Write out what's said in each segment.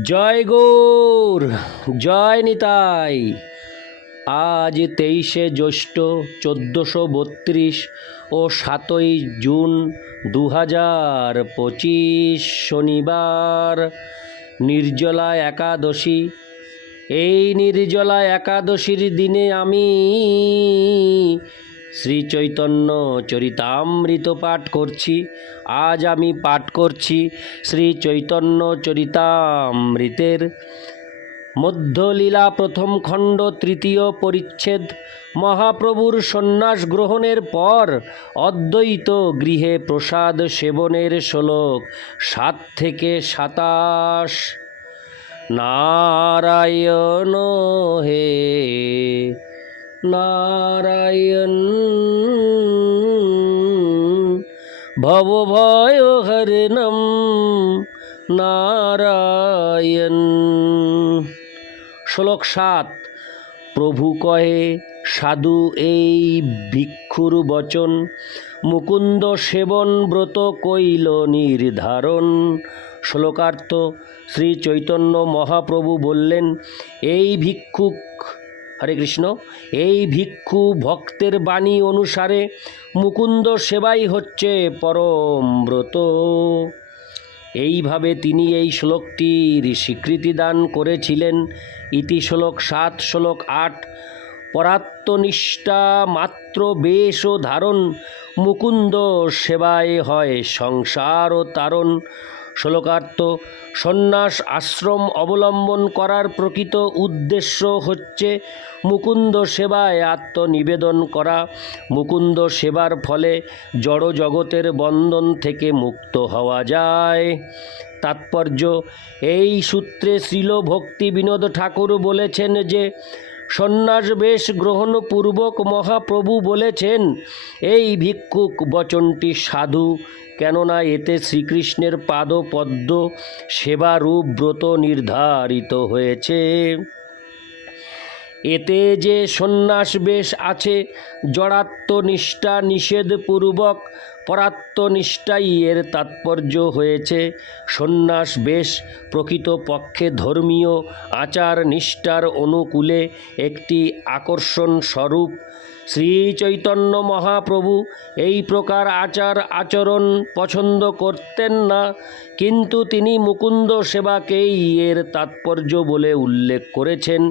জয় গৌর, জয় নিতাই। আজ তেইশে জ্যৈষ্ঠ চোদ্দোশো বত্রিশ ও সাতই জুন দু হাজার পঁচিশ শনিবার, নির্জলা একাদশী। এই নির্জলা একাদশীর দিনে আমি শ্রী চৈতন্য চরিতামৃত পাঠ করছি। আজ আমি পাঠ করছি শ্রী চৈতন্য চরিতামৃতের। মধ্যলীলা প্রথম খণ্ড, তৃতীয় পরিচ্ছেদ। মহাপ্রভুর সন্ন্যাস গ্রহণের পর অদ্বৈত গৃহে প্রসাদ সেবনের শ্লোক সাত থেকে সাতাশ। নারায়ণ হে, নারায়ণ ভব ভয় হরিণম নারায়ণ শ্লোক সাত প্রভু কহে সাধু এই ভিক্ষুর বচন, মুকুন্দ সেবন ব্রত কইল নির্ধারণ। শ্লোকার্থ শ্রী চৈতন্য মহাপ্রভু বললেন, এই ভিক্ষুক হরে কৃষ্ণ। এই ভিক্ষু ভক্তের বাণী অনুসারে মুকুন্দ সেবাই হচ্ছে পরম ব্রত। এইভাবে তিনি এই শ্লোকটির স্বীকৃতি দান করেছিলেন। ইতি শ্লোক সাত, শ্লোক আট, পরাত্মনিষ্ঠা মাত্র বেশ ও ধারণ, মুকুন্দ সেবায় হয় সংসার ও তারণ। শ্লোকার্থ, সন্ন্যাস আশ্রম অবলম্বন করার প্রকৃত উদ্দেশ্য হচ্ছে মুকুন্দ সেবায় আত্মনিবেদন করা। মুকুন্দ সেবার ফলে জড় জগতের বন্ধন থেকে মুক্ত হওয়া যায়। তাৎপর্য, এই সূত্রে শ্রীল ভক্তি বিনোদ ঠাকুর বলেছেন যে সন্ন্যাস বেশ গ্রহণপূর্বক মহাপ্রভু বলেছেন, এই ভিক্ষুক বচনটি সাধু, কেননা এতে শ্রীকৃষ্ণের পাদপদ্ম সেবারূপ ব্রত নির্ধারিত হয়েছে। এতে যে সন্ন্যাস বেশ আছে জড়াত্মনিষ্ঠা নিষেধপূর্বক পরাত্মনিষ্ঠাই এর তাৎপর্য হয়েছে। সন্ন্যাস বেশ প্রকৃতপক্ষে ধর্মীয় আচার নিষ্ঠার অনুকূলে একটি আকর্ষণ স্বরূপ শ্রীচৈতন্য মহাপ্রভু এই প্রকার আচার আচরণ পছন্দ করতেন না, কিন্তু তিনি মুকুন্দ সেবাকেই এর তাৎপর্য বলে উল্লেখ করেছেন।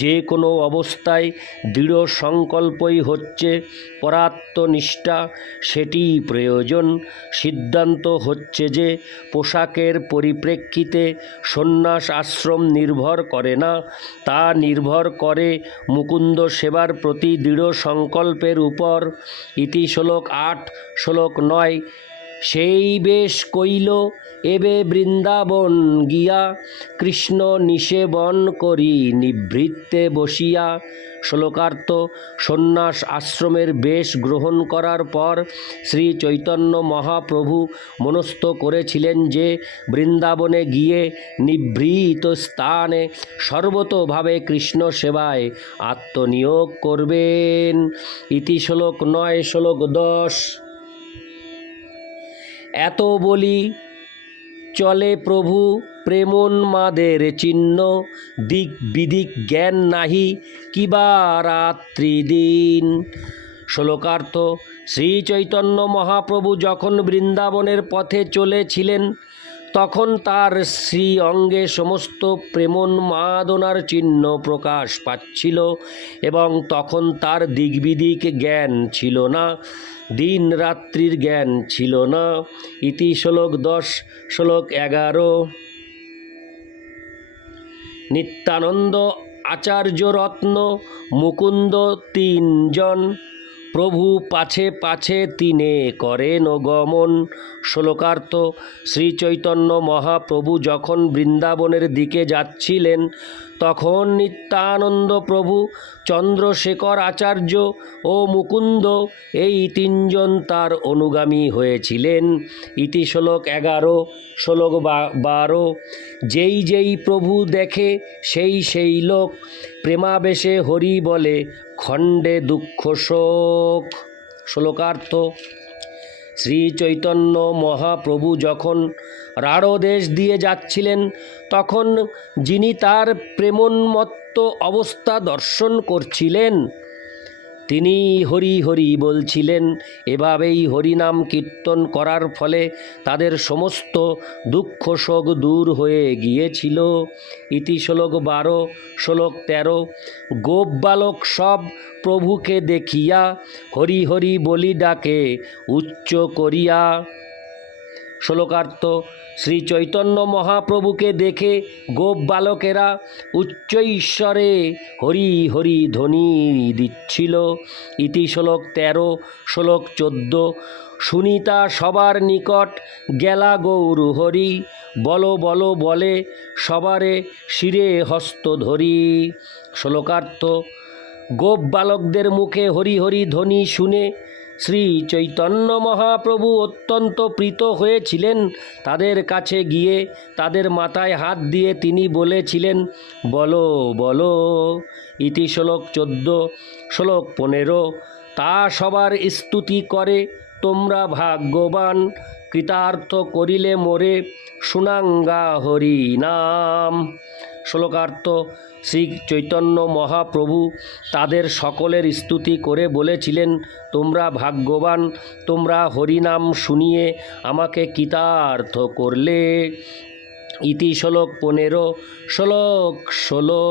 যে কোনো অবস্থায় দৃঢ় সংকল্পই হচ্ছে পরাত্মনিষ্ঠা সেটি প্রয়োজন। সিদ্ধান্ত হচ্ছে যে পোশাকের পরিপ্রেক্ষিতে সন্ন্যাস আশ্রম নির্ভর করে না। তা নির্ভর করে মুকুন্দ সেবার প্রতি দৃঢ় সংকল্পের উপর। ইতি শ্লোক আট, শ্লোক নয় সেই বেশ কইল, এবে বৃন্দাবন গিয়া কৃষ্ণ নিষেবন করি নিভৃত্তে বসিয়া। শ্লোকার্থ, সন্ন্যাস আশ্রমের বেশ গ্রহণ করার পর শ্রী চৈতন্য মহাপ্রভু মনস্থ করেছিলেন যে বৃন্দাবনে গিয়ে নিভৃত স্থানে সর্বতোভাবে কৃষ্ণ সেবায় আত্মনিয়োগ করবেন। ইতি শ্লোক নয়, শ্লোক দশ। এত বলি, চলে প্রভু প্রেমোন্মাদের চিহ্ন, দিক বিদিক জ্ঞান নাহি, কিবা রাত্রি দিন। শ্লোকার্থ শ্রী চৈতন্য মহাপ্রভু যখন বৃন্দাবনের পথে চলেছিলেন, তখন তার শ্রী অঙ্গে সমস্ত প্রেমোন্মাদনার চিহ্ন প্রকাশ পাচ্ছিল এবং তখন তার দিকবিদিক জ্ঞান ছিল না। দিন রাত্রির জ্ঞান ছিল না। ইতি শ্লোক দশ, শ্লোক এগারো। নিত্যানন্দ আচার্য রত্ন মুকুন্দ তিনজন, প্রভু পাছে পাছে তিনে করেন গমন। শ্লোকার্থ শ্রীচৈতন্য মহাপ্রভু যখন বৃন্দাবনের দিকে যাচ্ছিলেন তখন নিত্যানন্দ প্রভু, চন্দ্রশেখর আচার্য ও মুকুন্দ এই তিনজন তার অনুগামী হয়েছিলেন। ইতি শ্লোক এগারো, শ্লোক বারো, যেই যেই প্রভু দেখে সেই সেই লোক, প্রেমাবেশে হরি বলে খণ্ডে দুঃখ শোক। শ্লোকার্থ শ্রী চৈতন্য মহাপ্রভু যখন রাঢ়দেশ দিয়ে যাচ্ছিলেন তখন যিনি তার প্রেমোন্মত্ত অবস্থা দর্শন করছিলেন তিনি হরি হরি বলছিলেন, এভাবেই হরিনাম কীর্তন করার ফলে তাদের সমস্ত দুঃখ শোক দূর হয়ে গিয়েছিল। ইতি শ্লোক বারো, শ্লোক তেরো, গোপ বালক সব প্রভুকে দেখিয়া হরি হরি বলি ডাকে, উচ্চ করিয়া শ্লোকার্থ শ্রী চৈতন্য মহাপ্রভুকে দেখে গোপ বালকেরা উচ্চ ঈশ্বরে হরি হরি ধ্বনি দিচ্ছিল। ইতি শ্লোক তেরো, শ্লোক চোদ্দ, সুনিতা সবার নিকট গেলা গৌর হরি, বলো বলো বলে সবারে শিরে হস্ত ধরি। শ্লোকার্থ, গোপ বালকদের মুখে হরি হরি ধ্বনি শুনে শ্রী চৈতন্য মহাপ্রভু অত্যন্ত প্রীত হয়েছিলেন তাদের কাছে গিয়ে, তাদের মাথায় হাত দিয়ে তিনি বলেছিলেন, বলো বলো। ইতি শ্লোক চোদ্দ, শ্লোক পনেরো, তা সবার স্তুতি করে, তোমরা ভাগ্যবান, কৃতার্থ করিলে মোরে, সুনাঙ্গা হরি নাম। শ্লোকার্থ শ্রী চৈতন্য মহাপ্রভু তাদের সকলের স্তুতি করে বলেছিলেন, তোমরা ভাগ্যবান, তোমরা হরিনাম শুনিয়ে আমাকে কৃতার্থ করলে। ইতি শ্লোক পনেরো, শ্লোক ষোলো।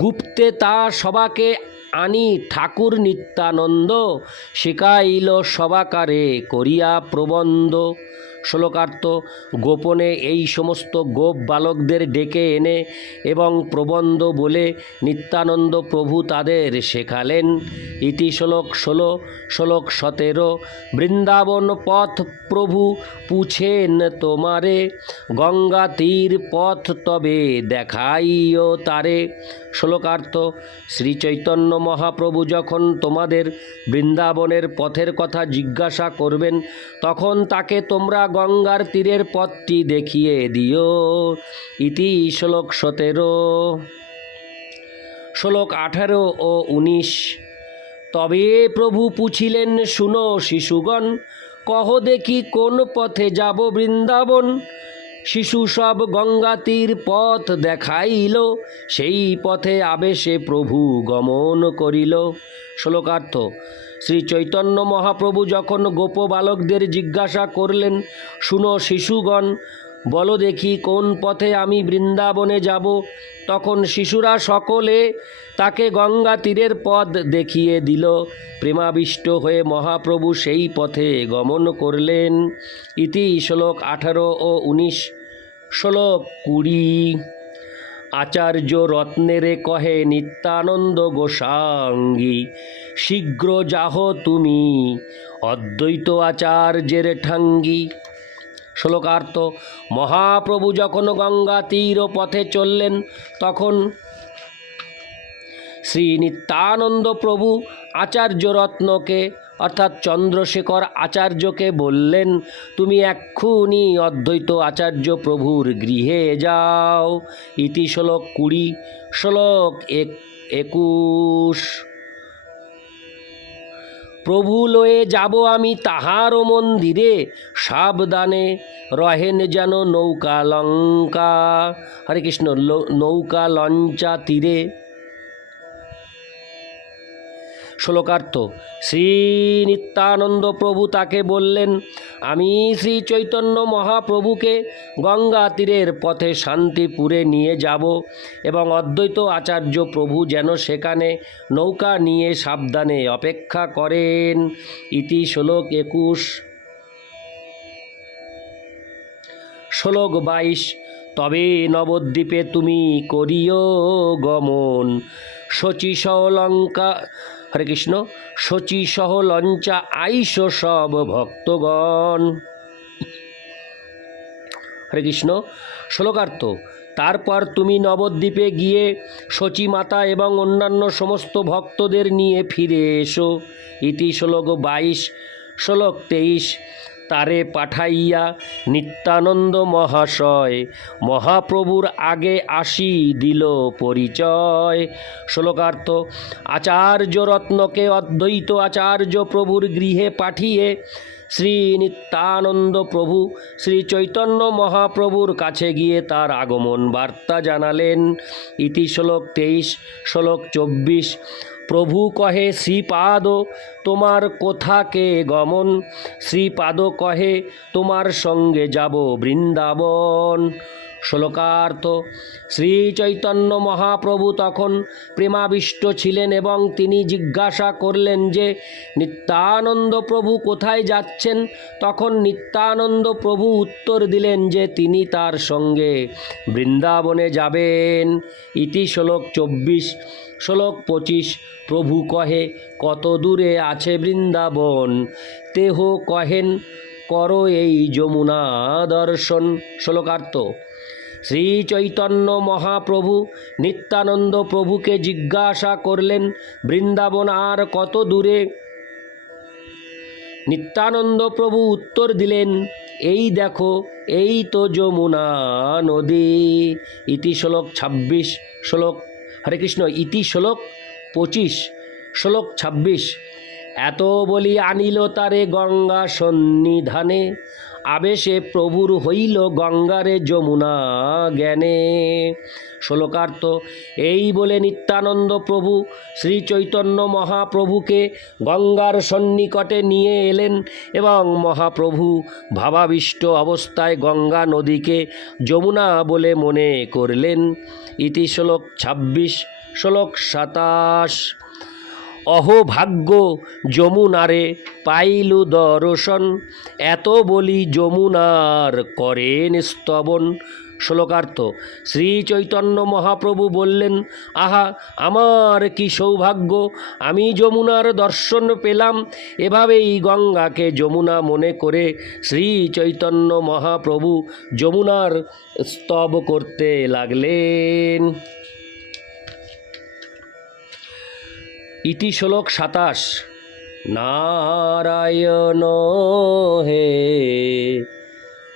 গুপ্তে তা সবাকে আনি ঠাকুর নিত্যানন্দ শিখাইল সবাকারে করিয়া প্রবন্ধ। শ্লোকার্থ, গোপনে এই সমস্ত গোপ বালকদের ডেকে এনে এবং প্রবন্ধ বলে নিত্যানন্দ প্রভু তাদের শেখালেন। ইতি শ্লোক ষোলো, শ্লোক সতেরো, বৃন্দাবন পথ প্রভু পুছেন তোমারে, গঙ্গা তীর পথ তবে দেখাইও তারে। শ্লোকার্থ শ্রী চৈতন্য মহাপ্রভু যখন তোমাদের বৃন্দাবনের পথের কথা জিজ্ঞাসা করবেন, তখন তাকে তোমরা গঙ্গার তীরের পথটি দেখিয়ে দিও। ইতি শ্লোক সতেরো। শ্লোক আঠারো ও উনিশ। তবে প্রভু পুছিলেন, শুনো শিশুগণ, কহ দেখি কোন পথে যাব বৃন্দাবন? শিশু সব গঙ্গাতীর পথ দেখাইল, সেই পথে আবেশে প্রভু গমন করিল। শ্লোকার্থ, শ্রী চৈতন্য মহাপ্রভু যখন গোপ বালকদের জিজ্ঞাসা করলেন, শুনো শিশুগণ বলো দেখি কোন পথে আমি বৃন্দাবনে যাব। তখন শিশুরা সকলে তাকে গঙ্গা তীরের পথ দেখিয়ে দিল। প্রেমাবিষ্ট হয়ে মহাপ্রভু সেই পথে গমন করলেন। ইতি শ্লোক আঠারো ও উনিশ। শ্লোক কুড়ি। আচার্য রত্নেরে কহে নিত্যানন্দ গোসাঙ্গী, শীঘ্র যাহ তুমি। অদ্বৈত আচার্যের ঠাঙ্গি। শ্লোকার্থ, মহাপ্রভু যখন গঙ্গা তীর পথে চললেন, তখন শ্রী নিত্যানন্দ প্রভু আচার্য রত্নকে অর্থাৎ চন্দ্রশেখর আচার্যকে বললেন, তুমি এক্ষুনি অদ্বৈত আচার্য প্রভুর গৃহে যাও। ইতি শ্লোক কুড়ি, শ্লোক এক একুশ প্রভু লয়ে যাব আমি তাহারও মন্দিরে। সাবধানে রহেন যেন নৌকা লঙ্কা। হরে কৃষ্ণ নৌকা লঞ্চা তীরে। শ্লোকার্থ শ্রী নিত্যানন্দ প্রভু তাকে বললেন, আমি শ্রী চৈতন্য মহাপ্রভুকে গঙ্গা তীরের পথে শান্তিপুরে নিয়ে যাব এবং অদ্বৈত আচার্য প্রভু যেন সেখানে নৌকা নিয়ে সাবধানে অপেক্ষা করেন। ইতি শ্লোক একুশ। শ্লোক বাইশ, তবে নবদ্বীপে তুমি করিও গমন শচীসহ লঙ্কা হরে কৃষ্ণ শচী সহ লঞ্চা, আইস সব ভক্তগণ। হরে কৃষ্ণ শ্লোকার্থ, তারপর তুমি নবদ্বীপে গিয়ে শচী মাতা এবং অন্যান্য সমস্ত ভক্তদের নিয়ে ফিরে এসো। ইতি শ্লোক বাইশ, শ্লোক তেইশ তারে পাঠাইয়া নিত্যানন্দ মহাশয়, মহাপ্রভুর আগে আসি দিল পরিচয়। শ্লোকার্থ, আচার্য রত্নকে অদ্বৈত আচার্য প্রভুর গৃহে পাঠিয়ে শ্রী নিত্যানন্দ প্রভু শ্রী চৈতন্য মহাপ্রভুর কাছে গিয়ে তার আগমন বার্তা জানালেন। ইতি শ্লোক তেইশ, শ্লোক চব্বিশ প্রভু কহে শ্রীপাদ তোমার কোথাকে গমন? শ্রীপাদ কহে তোমার সঙ্গে যাব বৃন্দাবন। শ্লোকার্থ, শ্রীচৈতন্য মহাপ্রভু তখন প্রেমাবিষ্ট ছিলেন এবং তিনি জিজ্ঞাসা করলেন যে, নিত্যানন্দ প্রভু কোথায় যাচ্ছেন? তখন নিত্যানন্দ প্রভু উত্তর দিলেন যে, তিনি তার সঙ্গে বৃন্দাবনে যাবেন। ইতি শ্লোক চব্বিশ। শ্লোক পঁচিশ, প্রভু কহে, কত দূরে আছে বৃন্দাবন? তেহ কহেন করো এই যমুনা দর্শন। শ্লোকার্থ শ্রী চৈতন্য মহাপ্রভু নিত্যানন্দ প্রভুকে জিজ্ঞাসা করলেন, বৃন্দাবন আর কত দূরে? নিত্যানন্দ প্রভু উত্তর দিলেন, এই দেখো, এই তো যমুনা নদী। ইতি শ্লোক ছাব্বিশ, শ্লোক, হরে কৃষ্ণ, ইতি শ্লোক পঁচিশ, শ্লোক ছাব্বিশ। এত বলি আনিল তারে গঙ্গা সন্নিধানে, আবেশে প্রভুর হইল গঙ্গারে যমুনা জ্ঞানে। শ্লোকার্থ, এই বলে নিত্যানন্দ প্রভু শ্রী চৈতন্য মহাপ্রভুকে গঙ্গার সন্নিকটে নিয়ে এলেন এবং মহাপ্রভু ভাবাবিষ্ট অবস্থায় গঙ্গা নদীকে যমুনা বলে মনে করলেন। ইতি শ্লোক ছাব্বিশ, শ্লোক সাতাশ। অহোভাগ্য যমুনারে পাইলু দর্শন। এত বলি যমুনার করেন স্তবন। শ্লোকার্থ শ্রী চৈতন্য মহাপ্রভু বললেন, আহা, আমার কি সৌভাগ্য? আমি যমুনার দর্শন পেলাম। এভাবেই গঙ্গাকে যমুনা মনে করে শ্রী চৈতন্য মহাপ্রভু যমুনার স্তব করতে লাগলেন। ইতি শ্লোক সাতাশ। নারায়ণ হে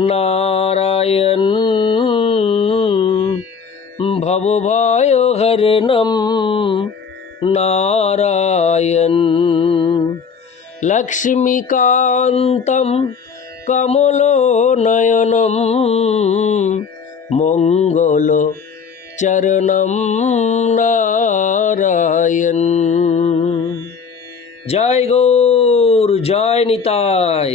নারায়ণ ভবভয় হরণম নারায়ণ লক্ষ্মীকান্তম কমলোনয়নম মঙ্গল চরণম নারায়ণ জয় গৌর জয় নিতাই